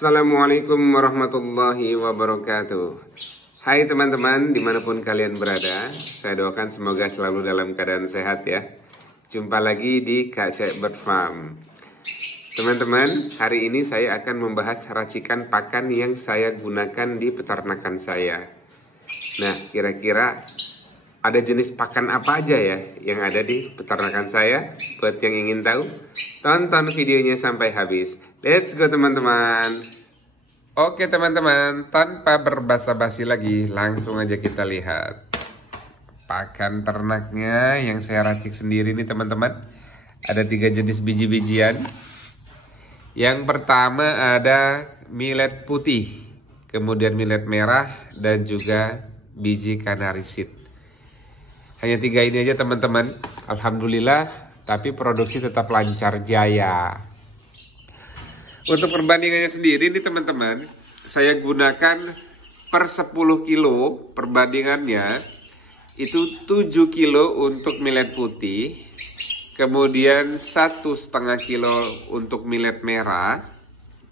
Assalamualaikum warahmatullahi wabarakatuh. Hai teman-teman, dimanapun kalian berada, saya doakan semoga selalu dalam keadaan sehat ya. Jumpa lagi di Kak Cek Bird Farm. Teman-teman, hari ini saya akan membahas racikan pakan yang saya gunakan di peternakan saya. Nah, kira-kira ada jenis pakan apa aja ya yang ada di peternakan saya? Buat yang ingin tahu, tonton videonya sampai habis. Let's go teman-teman. Oke teman-teman, tanpa berbasa-basi lagi, langsung aja kita lihat pakan ternaknya yang saya racik sendiri nih teman-teman. Ada 3 jenis biji-bijian. Yang pertama ada millet putih, kemudian millet merah, dan juga biji kanari seed. Hanya 3 ini aja teman-teman. Alhamdulillah, tapi produksi tetap lancar jaya. Untuk perbandingannya sendiri nih teman-teman, saya gunakan per 10 kilo perbandingannya itu 7 kilo untuk millet putih, kemudian 1,5 kilo untuk millet merah,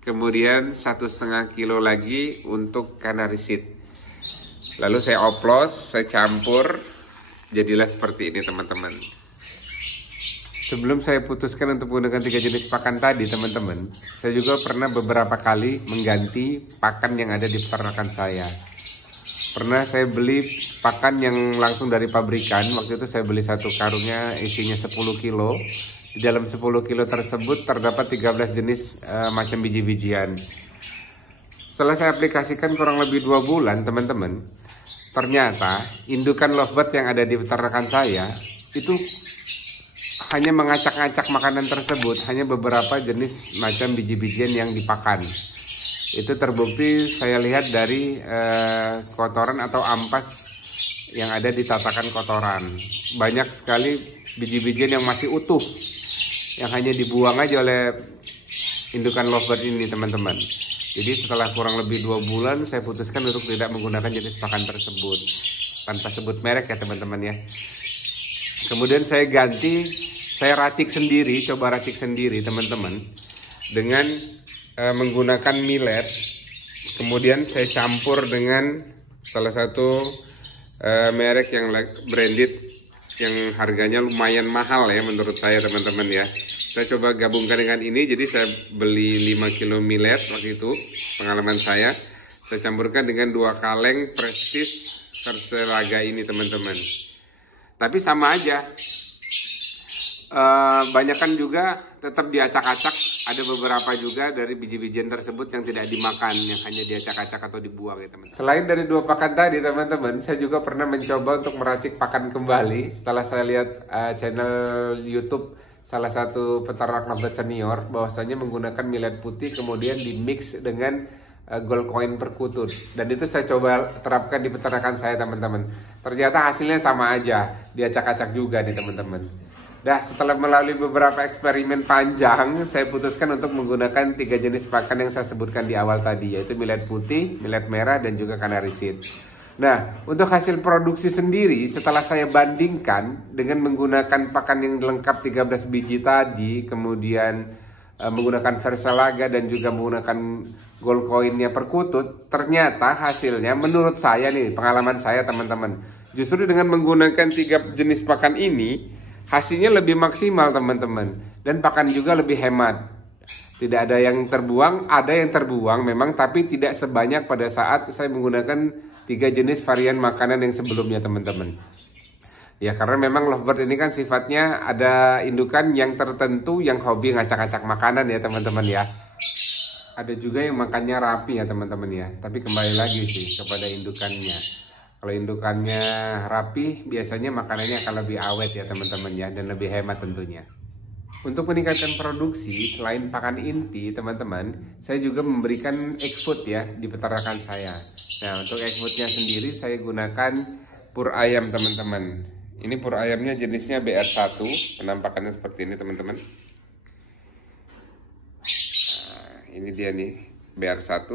kemudian 1,5 kilo lagi untuk kanari seed. Lalu saya oplos, saya campur, jadilah seperti ini teman-teman. Sebelum saya putuskan untuk menggunakan 3 jenis pakan tadi teman-teman, saya juga pernah beberapa kali mengganti pakan yang ada di peternakan saya. Pernah saya beli pakan yang langsung dari pabrikan. Waktu itu saya beli 1 karungnya isinya 10 kilo. Di dalam 10 kilo tersebut terdapat 13 jenis macam biji-bijian. Setelah saya aplikasikan kurang lebih 2 bulan teman-teman, ternyata indukan lovebird yang ada di peternakan saya itu hanya mengacak-acak makanan tersebut, hanya beberapa jenis macam biji-bijian yang dipakan. Itu terbukti saya lihat dari kotoran atau ampas yang ada di tatakan kotoran. Banyak sekali biji-bijian yang masih utuh, yang hanya dibuang aja oleh indukan lovebird ini teman-teman. Jadi setelah kurang lebih 2 bulan saya putuskan untuk tidak menggunakan jenis pakan tersebut, tanpa sebut merek ya teman-teman ya. Kemudian saya ganti, saya racik sendiri, coba racik sendiri teman-teman, dengan menggunakan millet. Kemudian saya campur dengan salah satu merek yang branded, yang harganya lumayan mahal ya menurut saya teman-teman ya. Saya coba gabungkan dengan ini, jadi saya beli 5 kilo millet waktu itu, pengalaman saya campurkan dengan 2 kaleng Prestige Verselaga ini teman-teman. Tapi sama aja, banyakan juga tetap diacak-acak. Ada beberapa juga dari biji-bijian tersebut yang tidak dimakan, yang hanya diacak-acak atau dibuang ya teman-teman. Selain dari 2 pakan tadi teman-teman, saya juga pernah mencoba untuk meracik pakan kembali. Setelah saya lihat channel YouTube salah satu peternak lovebird senior, bahwasanya menggunakan millet putih kemudian dimix dengan gold coin perkutut, dan itu saya coba terapkan di peternakan saya teman-teman. Ternyata hasilnya sama aja, diacak-acak juga nih teman-teman. Dah, setelah melalui beberapa eksperimen panjang, saya putuskan untuk menggunakan 3 jenis pakan yang saya sebutkan di awal tadi, yaitu millet putih, millet merah, dan juga kanari seed. Nah, untuk hasil produksi sendiri setelah saya bandingkan dengan menggunakan pakan yang lengkap 13 biji tadi, kemudian menggunakan Verselaga dan juga menggunakan gold coinnya perkutut, ternyata hasilnya menurut saya nih, pengalaman saya teman-teman, justru dengan menggunakan 3 jenis pakan ini hasilnya lebih maksimal teman-teman, dan pakan juga lebih hemat. Tidak ada yang terbuang, ada yang terbuang memang, tapi tidak sebanyak pada saat saya menggunakan 3 jenis varian makanan yang sebelumnya teman-teman. Ya karena memang lovebird ini kan sifatnya ada indukan yang tertentu yang hobi ngacak-ngacak makanan ya teman-teman ya. Ada juga yang makannya rapi ya teman-teman ya. Tapi kembali lagi sih kepada indukannya. Kalau indukannya rapi, biasanya makanannya akan lebih awet ya teman-teman ya, dan lebih hemat tentunya. Untuk meningkatkan produksi, selain pakan inti teman-teman, saya juga memberikan egg food ya di peternakan saya. Nah untuk egg foodnya sendiri saya gunakan pur ayam teman-teman. Ini pur ayamnya jenisnya BR1, penampakannya seperti ini teman-teman. Nah, ini dia nih BR1.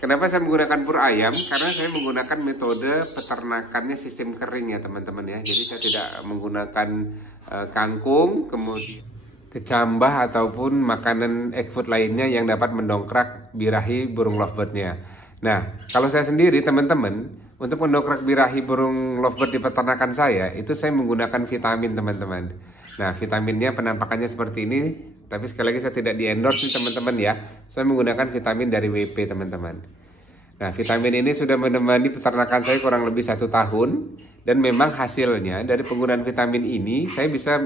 Kenapa saya menggunakan pur ayam? Karena saya menggunakan metode peternakannya sistem kering ya teman-teman ya. Jadi saya tidak menggunakan kangkung, kemudian kecambah ataupun makanan egg food lainnya yang dapat mendongkrak birahi burung lovebird-nya. Nah, kalau saya sendiri teman-teman, untuk mendongkrak birahi burung lovebird di peternakan saya, itu saya menggunakan vitamin teman-teman. Nah, vitaminnya penampakannya seperti ini, tapi sekali lagi saya tidak di-endorse nih teman-teman ya. Saya menggunakan vitamin dari WP teman-teman. Nah, vitamin ini sudah menemani peternakan saya kurang lebih 1 tahun. Dan memang hasilnya dari penggunaan vitamin ini, saya bisa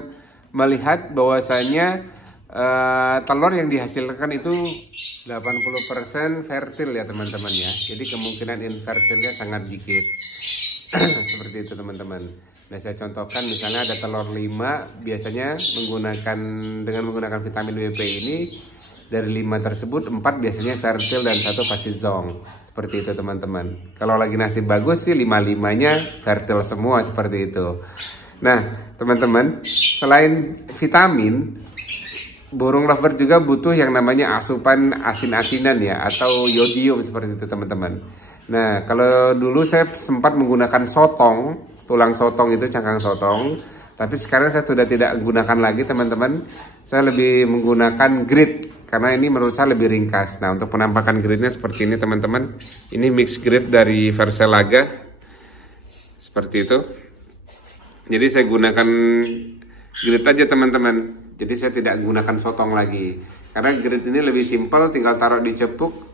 melihat bahwasanya telur yang dihasilkan itu 80% fertil ya teman-teman ya. Jadi kemungkinan infertilnya sangat dikit. Seperti itu teman-teman. Nah, saya contohkan misalnya ada telur 5, biasanya dengan menggunakan vitamin WP ini, dari 5 tersebut 4 biasanya fertil dan 1 pasti zong. Seperti itu teman-teman. Kalau lagi nasib bagus sih 5-5-nya fertil semua seperti itu. Nah teman-teman, selain vitamin, burung lovebird juga butuh yang namanya asupan asin-asinan ya, atau yodium seperti itu teman-teman. Nah, kalau dulu saya sempat menggunakan sotong, tulang sotong itu, cangkang sotong. Tapi sekarang saya sudah tidak menggunakan lagi teman-teman. Saya lebih menggunakan grit, karena ini menurut saya lebih ringkas. Nah, untuk penampakan gridnya seperti ini teman-teman. Ini mix grid dari Verselaga. Seperti itu. Jadi saya gunakan grid aja teman-teman. Jadi saya tidak gunakan sotong lagi. Karena grid ini lebih simpel, tinggal taruh di cepuk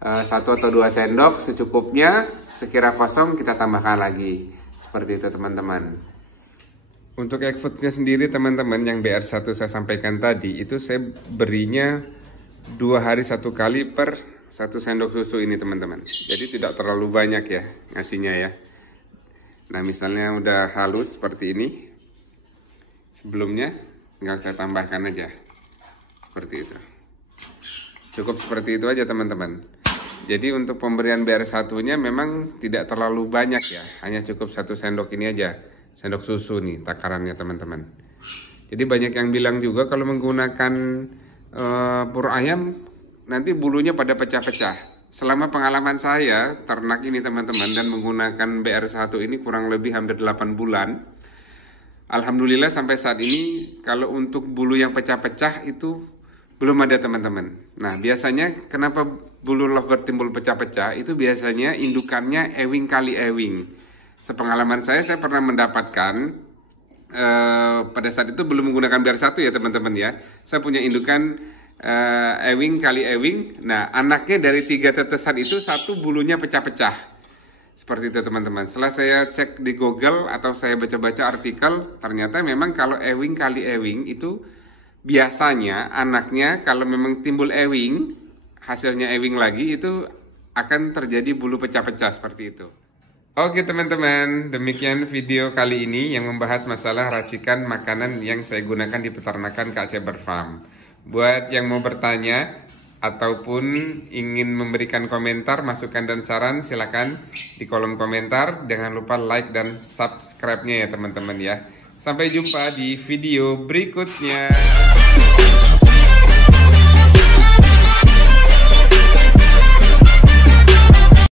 1 atau 2 sendok secukupnya. Sekira kosong kita tambahkan lagi. Seperti itu teman-teman. Untuk egg foodnya sendiri teman-teman, yang BR1 saya sampaikan tadi, itu saya berinya 2 hari 1 kali per 1 sendok susu ini teman-teman. Jadi tidak terlalu banyak ya ngasihnya ya. Nah, misalnya udah halus seperti ini, sebelumnya tinggal saya tambahkan aja seperti itu. Cukup seperti itu aja teman-teman. Jadi untuk pemberian BR1-nya memang tidak terlalu banyak ya, hanya cukup 1 sendok ini aja. Sendok susu nih takarannya teman-teman. Jadi banyak yang bilang juga kalau menggunakan pur ayam nanti bulunya pada pecah-pecah. Selama pengalaman saya ternak ini teman-teman dan menggunakan BR1 ini kurang lebih hampir 8 bulan. Alhamdulillah sampai saat ini kalau untuk bulu yang pecah-pecah itu belum ada teman-teman. Nah, biasanya kenapa bulu lovebird timbul pecah-pecah itu biasanya indukannya ewing kali ewing. Sepengalaman saya pernah mendapatkan pada saat itu belum menggunakan BR1 ya teman-teman ya. Saya punya indukan ewing kali ewing. Nah, anaknya dari 3 tetesan itu 1 bulunya pecah-pecah. Seperti itu teman-teman. Setelah saya cek di Google atau saya baca-baca artikel, ternyata memang kalau ewing kali ewing itu biasanya anaknya kalau memang timbul ewing, hasilnya ewing lagi, itu akan terjadi bulu pecah-pecah seperti itu. Oke teman-teman, demikian video kali ini yang membahas masalah racikan makanan yang saya gunakan di peternakan Kak Ceber Farm. Buat yang mau bertanya ataupun ingin memberikan komentar, masukan dan saran, silakan di kolom komentar. Jangan lupa like dan subscribe-nya ya teman-teman ya. Sampai jumpa di video berikutnya.